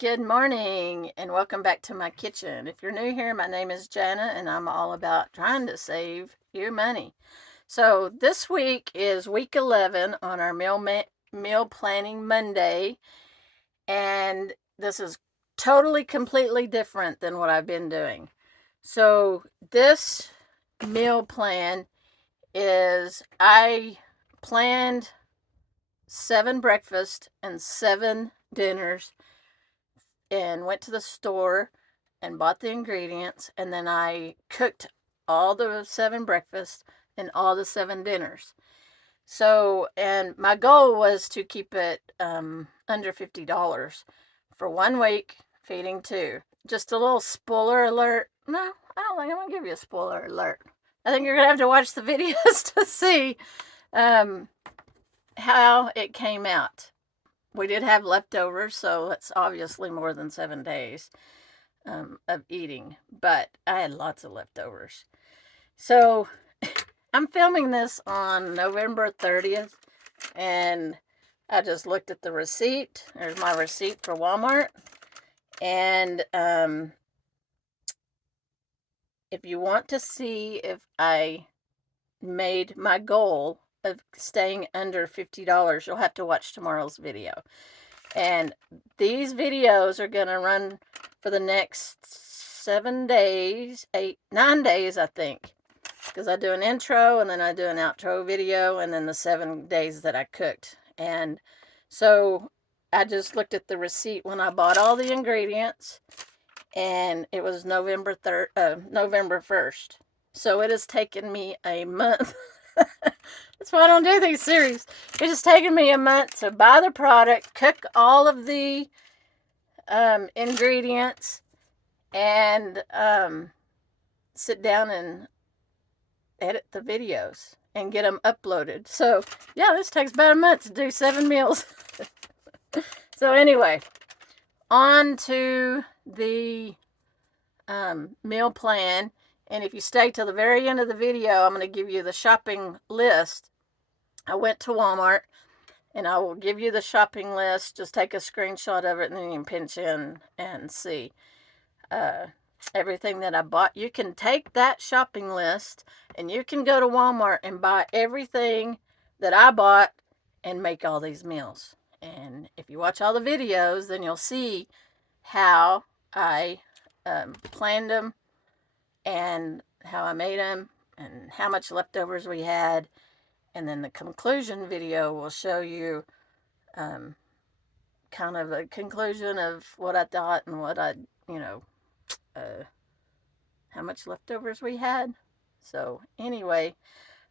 Good morning and welcome back to my kitchen. If you're new here, my name is Jana and I'm all about trying to save you money. So this week is week 11 on our meal planning Monday, and this is totally completely different than what I've been doing. So this meal plan is I planned 7 breakfasts and 7 dinners and went to the store and bought the ingredients, and then I cooked all the 7 breakfasts and all the 7 dinners. So, and my goal was to keep it under $50 for 1 week, feeding 2. Just a little spoiler alert. No, I don't think I'm gonna give you a spoiler alert. I think you're gonna have to watch the videos to see how it came out. We did have leftovers, so that's obviously more than 7 days of eating, but I had lots of leftovers. So I'm filming this on November 30th, and I just looked at the receipt. There's my receipt for Walmart. And if you want to see if I made my goal of staying under $50, you'll have to watch tomorrow's video. And these videos are going to run for the next 7 days, 9 days, I think. Because I do an intro and then I do an outro video and then the 7 days that I cooked. And so I just looked at the receipt when I bought all the ingredients, and it was November 1st. So it has taken me a month. That's why I don't do these series. It has taken me a month to buy the product, cook all of the ingredients, and sit down and edit the videos and get them uploaded. So yeah, this takes about a month to do 7 meals. So anyway, on to the meal plan. And if you stay till the very end of the video, I'm going to give you the shopping list. I went to Walmart, and I will give you the shopping list. Just take a screenshot of it and then you can pinch in and see everything that I bought. You can take that shopping list and you can go to Walmart and buy everything that I bought and make all these meals. And if you watch all the videos, then you'll see how I planned them and how I made them and how much leftovers we had. And then the conclusion video will show you kind of a conclusion of what I thought and what I, how much leftovers we had. So anyway,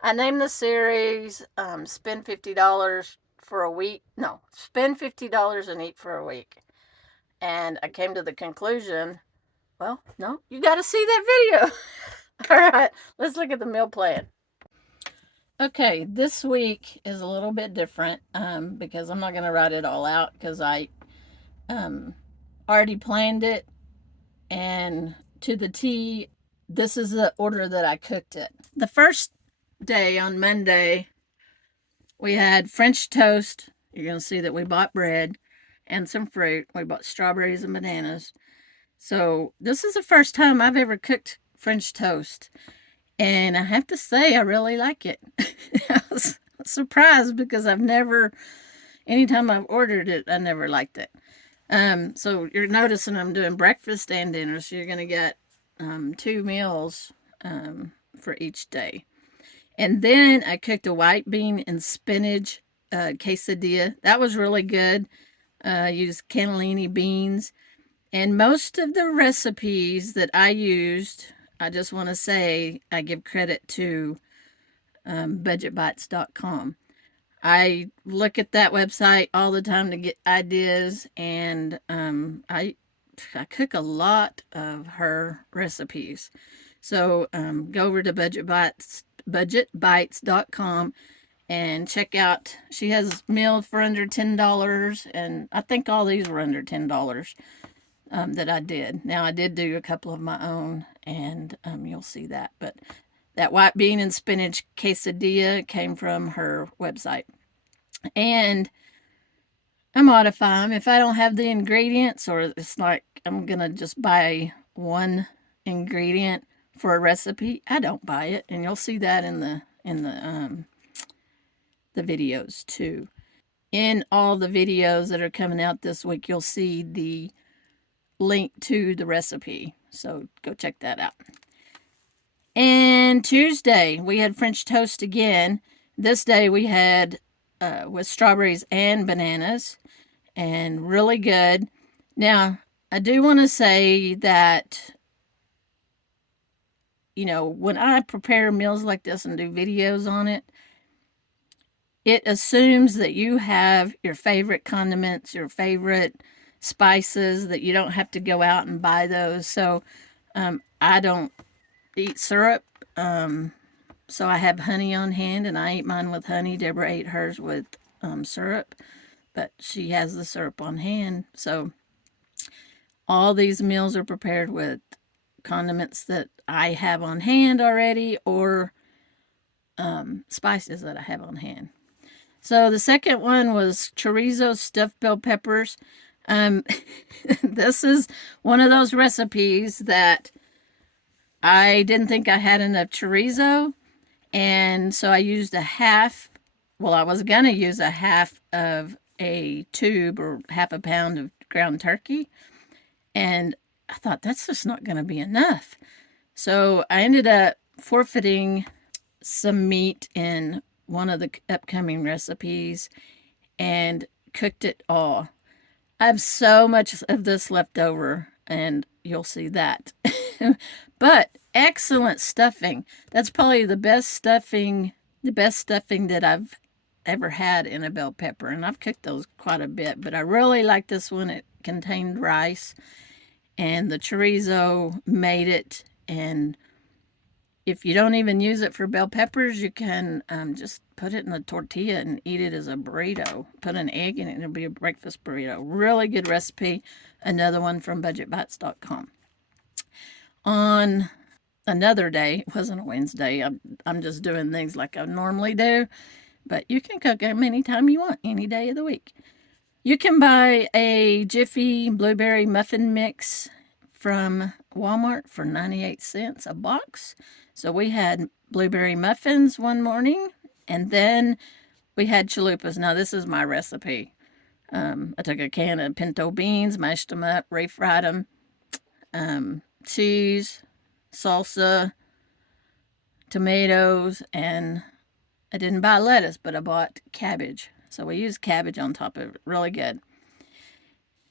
I named the series Spend $50 for a week. No, Spend $50 and eat for a week. And I came to the conclusion, well, no, you got to see that video. All right, let's look at the meal plan. Okay, this week is a little bit different because I'm not going to write it all out because I already planned it, and to the T, this is the order that I cooked it. The first day on Monday, we had French toast. You're going to see that we bought bread and some fruit. We bought strawberries and bananas. So this is the first time I've ever cooked French toast. And I have to say, I really like it. I was surprised because anytime I've ordered it, I never liked it. So you're noticing I'm doing breakfast and dinner, so you're going to get 2 meals for each day. And then I cooked a white bean and spinach quesadilla. That was really good. I used cannellini beans. And most of the recipes that I used, I just want to say I give credit to budgetbites.com. I look at that website all the time to get ideas, and I cook a lot of her recipes. So go over to budgetbites.com and check out. She has meals for under $10, and I think all these were under $10 that I did. Now I did do a couple of my own, and you'll see that. But that white bean and spinach quesadilla came from her website. And I modify them. If I don't have the ingredients, or it's like I'm going to just buy one ingredient for a recipe, I don't buy it. And you'll see that in the videos too. In all the videos that are coming out this week, you'll see the link to the recipe. So go check that out. And Tuesday, we had French toast again. This day we had with strawberries and bananas, and really good. Now, I do want to say that, when I prepare meals like this and do videos on it, it assumes that you have your favorite condiments, your favorite spices, that you don't have to go out and buy those. So, I don't eat syrup. So I have honey on hand, and I ate mine with honey. Deborah ate hers with syrup, but she has the syrup on hand. So all these meals are prepared with condiments that I have on hand already, or spices that I have on hand. So the second one was chorizo stuffed bell peppers. Um, this is one of those recipes that I didn't think I had enough chorizo, and so I used a half. Well, I was gonna use a half of a tube or half a pound of ground turkey, and I thought that's just not gonna be enough. So I ended up forfeiting some meat in one of the upcoming recipes and cooked it all. I have so much of this left over, and you'll see that. But excellent stuffing. That's probably the best stuffing that I've ever had in a bell pepper, and I've cooked those quite a bit, but I really like this one. It contained rice, and the chorizo made it. And if you don't even use it for bell peppers, you can just put it in a tortilla and eat it as a burrito. Put an egg in it and it'll be a breakfast burrito. Really good recipe. Another one from budgetbites.com. On another day, it wasn't a Wednesday, I'm just doing things like I normally do, but you can cook them anytime you want, any day of the week. You can buy a Jiffy blueberry muffin mix from Walmart for 98 cents a box. So we had blueberry muffins one morning, and then we had chalupas. Now, this is my recipe. I took a can of pinto beans, mashed them up, refried them, cheese, salsa, tomatoes, and I didn't buy lettuce, but I bought cabbage. So we used cabbage on top of it. Really good.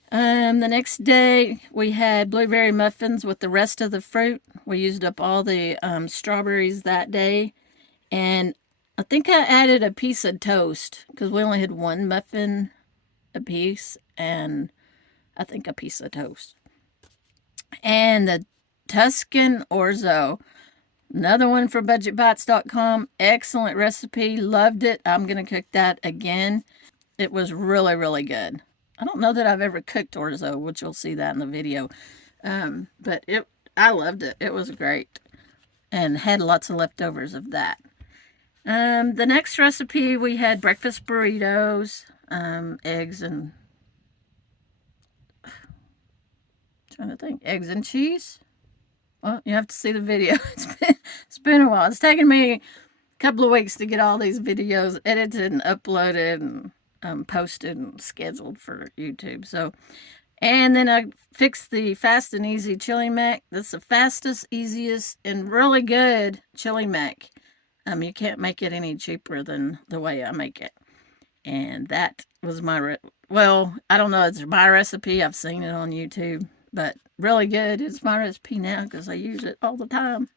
The next day, we had blueberry muffins with the rest of the fruit. We used up all the strawberries that day. And I think I added a piece of toast because we only had one muffin a piece, and I think a piece of toast. And the Tuscan orzo, another one from budgetbites.com. Excellent recipe. Loved it. I'm going to cook that again. It was really, really good. I don't know that I've ever cooked orzo, which you'll see that in the video. But I loved it. It was great. And had lots of leftovers of that. The next recipe, we had breakfast burritos, eggs and... trying to think. Eggs and cheese? Well, you have to see the video. It's been a while. It's taken me a couple of weeks to get all these videos edited and uploaded and posted and scheduled for YouTube. So, and then I fixed the fast and easy chili mac. That's the fastest, easiest, and really good chili mac. You can't make it any cheaper than the way I make it. And that was well, I don't know, it's my recipe. I've seen it on YouTube, but really good. It's my recipe now because I use it all the time.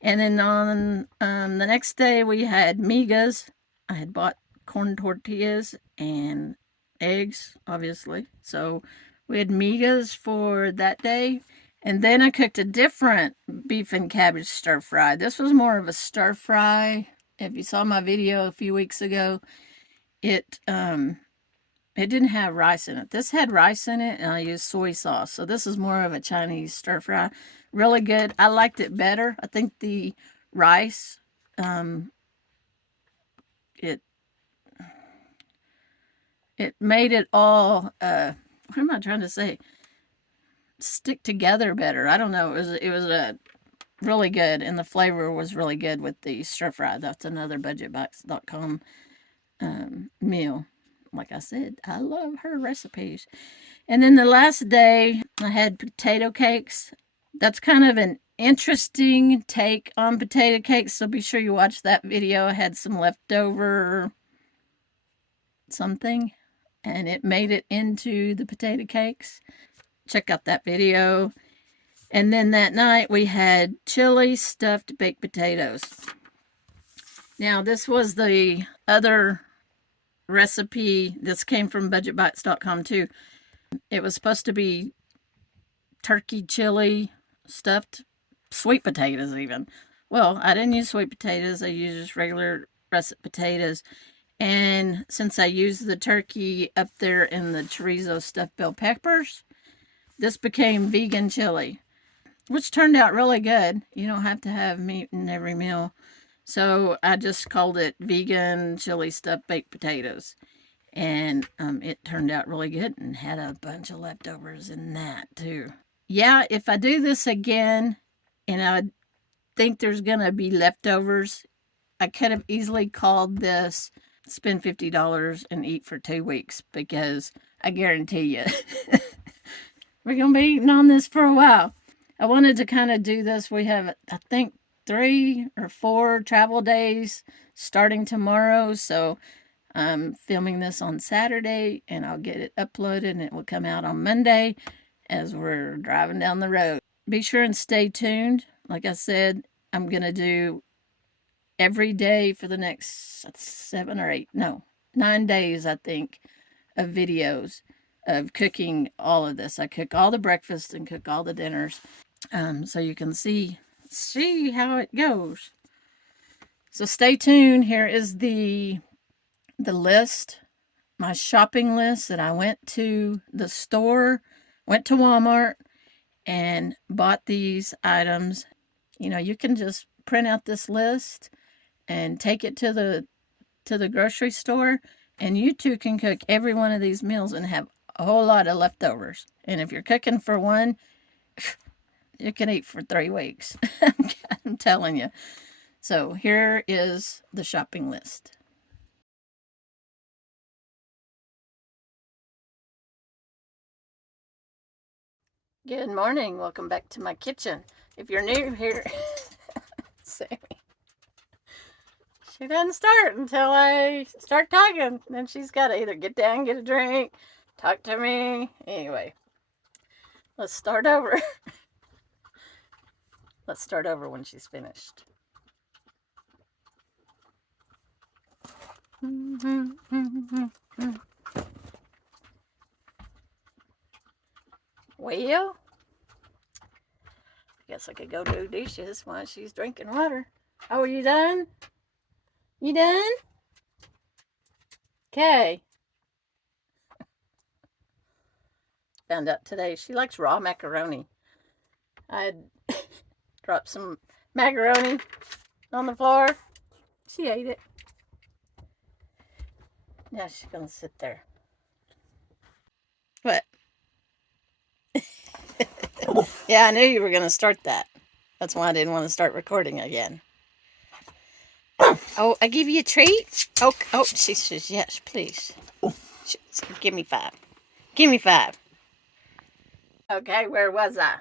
And then on the next day, we had migas. I had bought corn tortillas and eggs, obviously. So we had migas for that day. And then I cooked a different beef and cabbage stir fry. This was more of a stir fry. If you saw my video a few weeks ago, it didn't have rice in it. This had rice in it, and I used soy sauce. So this is more of a Chinese stir fry. Really good. I liked it better. I think the rice, it it made it all, what am I trying to say? Stick together better. I don't know. It was really good, and the flavor was really good with the stir fry. That's another budgetbox.com meal. Like I said, I love her recipes. And then the last day, I had potato cakes. That's kind of an interesting take on potato cakes, so be sure you watch that video. I had some leftover something, and it made it into the potato cakes. Check out that video. And then that night, we had chili stuffed baked potatoes. Now, this was the other recipe. This came from budgetbox.com too. It was supposed to be turkey chili stuffed sweet potatoes even. Well, I didn't use sweet potatoes. I used just regular russet potatoes. And since I used the turkey up there in the chorizo stuffed bell peppers, this became vegan chili, which turned out really good. You don't have to have meat in every meal. So I just called it vegan chili stuffed baked potatoes. And it turned out really good and had a bunch of leftovers in that too. Yeah, if I do this again and I think there's going to be leftovers, I could have easily called this spend $50 and eat for 2 weeks, because I guarantee you we're going to be eating on this for a while. I wanted to kind of do this. We have, I think, 3 or 4 travel days starting tomorrow. So I'm filming this on Saturday, and I'll get it uploaded, and it will come out on Monday as we're driving down the road. Be sure and stay tuned. Like I said, I'm going to do every day for the next 9 days, I think, of videos of cooking all of this. I cook all the breakfasts and cook all the dinners, so you can see how it goes. So stay tuned. Here is the list, my shopping list that I went to the store, went to Walmart, and bought these items. You know, you can just print out this list and take it to the grocery store, and you too can cook every one of these meals and have a whole lot of leftovers. And if you're cooking for one, you can eat for 3 weeks. I'm telling you. So here is the shopping list. Good morning. Welcome back to my kitchen. If you're new here, Sammy, she doesn't start until I start talking. Then she's got to either get down, get a drink, talk to me. Anyway, let's start over. Let's start over when she's finished. Well, I guess I could go do dishes while she's drinking water. Oh, are you done? You done? Okay. Found out today she likes raw macaroni. I dropped some macaroni on the floor. She ate it. Now she's gonna sit there. What? Yeah, I knew you were gonna start that. That's why I didn't want to start recording again. Oh, I give you a treat? Oh, she says yes, please. Give me 5. Give me 5. Okay, where was I?